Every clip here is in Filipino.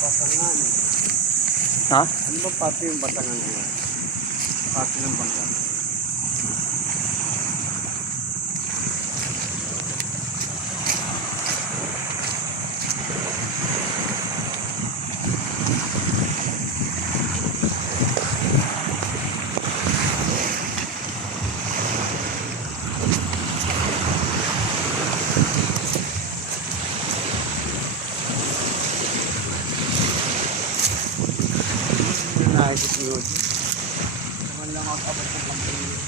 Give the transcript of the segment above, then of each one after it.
Batangan. Ha? Ano ba pati yung batangan niya? Pati ng bangka. Nakikita nyo dyan. Naman lang ako abot ng kampanya.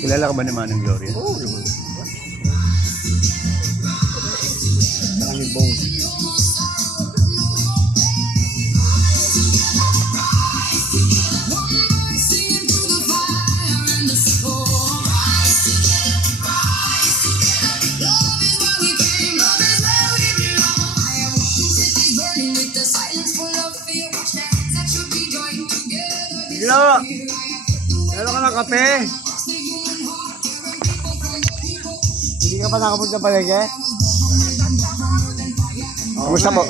Kilala ka ba ni Manong Gloria? Oo naman. Maraming bong. Gilo! Meron ka ng kape? Hindi ka pa nakapunta palengke? Kamusta po?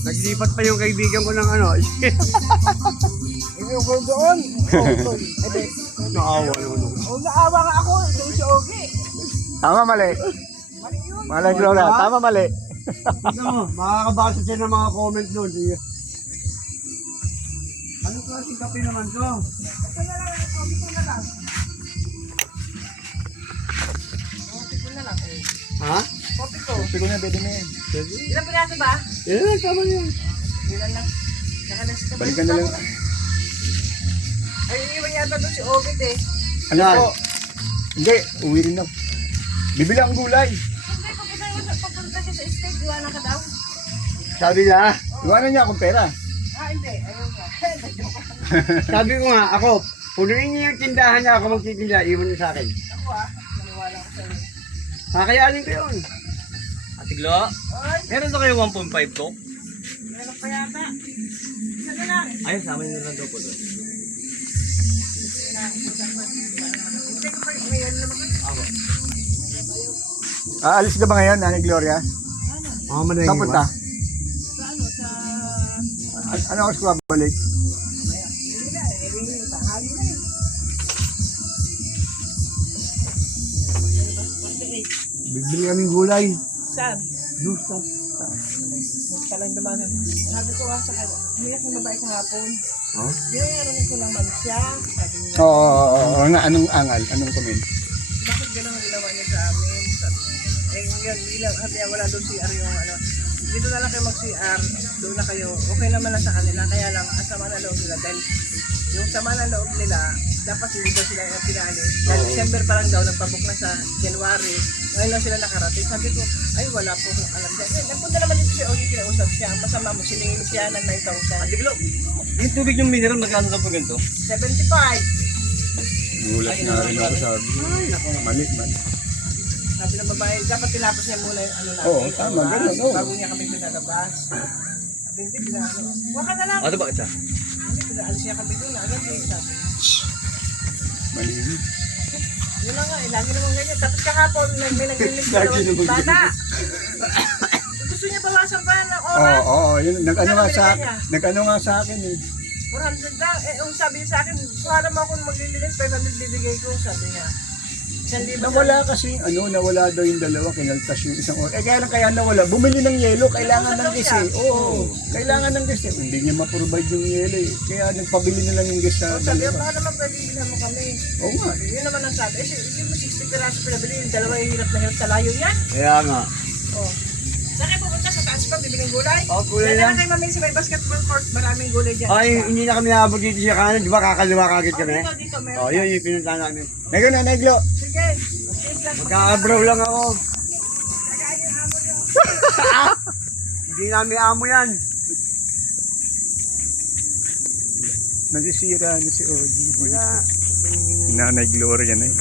Naglipat pa yung kaibigan ko ng ano. Yung ko doon. Naawa naman ako. Oh, naawa nga ako. Ito si Ogie. Tama, mali. Mali, Gloria. Tama, mali. Tignan mo, makakabasa siya ng mga comment doon. Sige. Ano klaseng kape naman to? Ito na lang. Kopi ko na lang. Kopi ko na lang. Ha? Kopi ko. Gusto ko na, pwede na yan. Ilang piraso ba? Yan lang, tama yun. Ilan lang. Nakalas ka. Balikan na lang. Ay, iwan yata doon si Ogie eh. Ano po? Hindi, uwi rin ako. Bibili ang gulay. Hindi, papunta siya sa estate. Iwanan ka daw. Sabi niya, iwanan niya akong pera. Ah, hindi. Ayaw ka. Sabi ko nga, ako, punuin niyo yung tindahan niya, ako magtitinda, iwan niyo sa akin. Ako maniwala ko sa'yo. Kakayanin ko yun. Ate Glo, Ay, meron na kayo 1.5 to? meron pa yata. Isa na lang. Ay, sama nyo na lang daw po doon. Hindi ko pa. Ngayon naman. Aalis ka ba ngayon, Nanay Gloria? Mga manay Saan punta? Sa ano? Sa... Ano oras ko balik? Hindi na. Tanghali na yun. Bibili kaming gulay. Saan? Gusto. Ka lang dumaan. Sabi ko nga sa kanya, umiyak yung babae kahapon. Oh? Binayaran ko naman siya. Sabi niya, Oo, anong angal? Anong comment? bakit gano'n ang ginawa niya sa amin? Sabi niya, yun, bilang, sabi niya, wala doon CR yung ano. Dito na lang kayo mag-CR, doon na kayo, okay naman lang sa kanila. Kaya lang, ang sama na loob nila. Dahil yung sama na loob nila, dapat hindi daw sila yung pinalis. Dahil December pa lang daw, nagpabook na sa January. Ngayon lang sila nakarating. Sabi ko, ay wala po kung alam dyan. Eh, nagpunta naman dito si Ogie, kinausap siya. Ang masama mo, siningin siya ng 9,000. Ate Glo, yung tubig yung mineral, magkano daw po ganito? 75. Gulat nga rin ako sabi. Ay, naku, mali. Sabi ng babae, dapat tinapos niya muna yung ano natin. Oo, tama, oras, ganun, oo. bago niya kami pinalabas. Sabi, hindi, pinano. Huwag ka na lang. Ate, bakit siya? Hindi, pinaalis niya kami doon. Agad eh, sabi niya. Mali. Yun na nga, eh, lagi naman ganyan. Tapos kahapon, may naglilis na Lagi naman naman bata. Gusto niya bawasan pa ng oras. Oo, yun, nag-ano nga sa Kaya nag-ano nga sa akin eh. 400 lang. Eh, yung sabi niya sa akin, kuha naman ako maglilinis, 500 bibigay ko, sabi niya. 1,000 Nawala kasi, nawala daw yung dalawa, kinaltas yung isang oras. Kaya lang kaya nawala, bumili ng yelo, kailangan ng gas eh. Oo, kailangan ng gas eh. Hindi niya ma-provide yung yelo eh. Kaya nagpabili na lang yung gas sa Sabi ko, dalawa. baka naman pwede bilhan mo kami. Oo nga. Yun naman ang sabi. Eh, hindi mo 60 piraso pinabili. Yung dalawa yung hirap na hirap sa layo yan. Kaya nga. Oh. Saan kayo pupunta? Sa taas pa, bibiling gulay? Oh, gulay Yan lang. na kayo maming sa may basketball court. Maraming gulay dyan. Ay, hindi na kami naabot dito sa kanan. Di ba kakaliwa kagad Oh, kami? dito, meron. Oh, yun yung pinunta namin. Nego na, Neglo. Sige. Please lang. Magka-abraw lang ako. Tagaan yung amo nyo. Hindi namin amo yan. Nasisira na si Oji. Wala. Si Nanay Gloria na yun.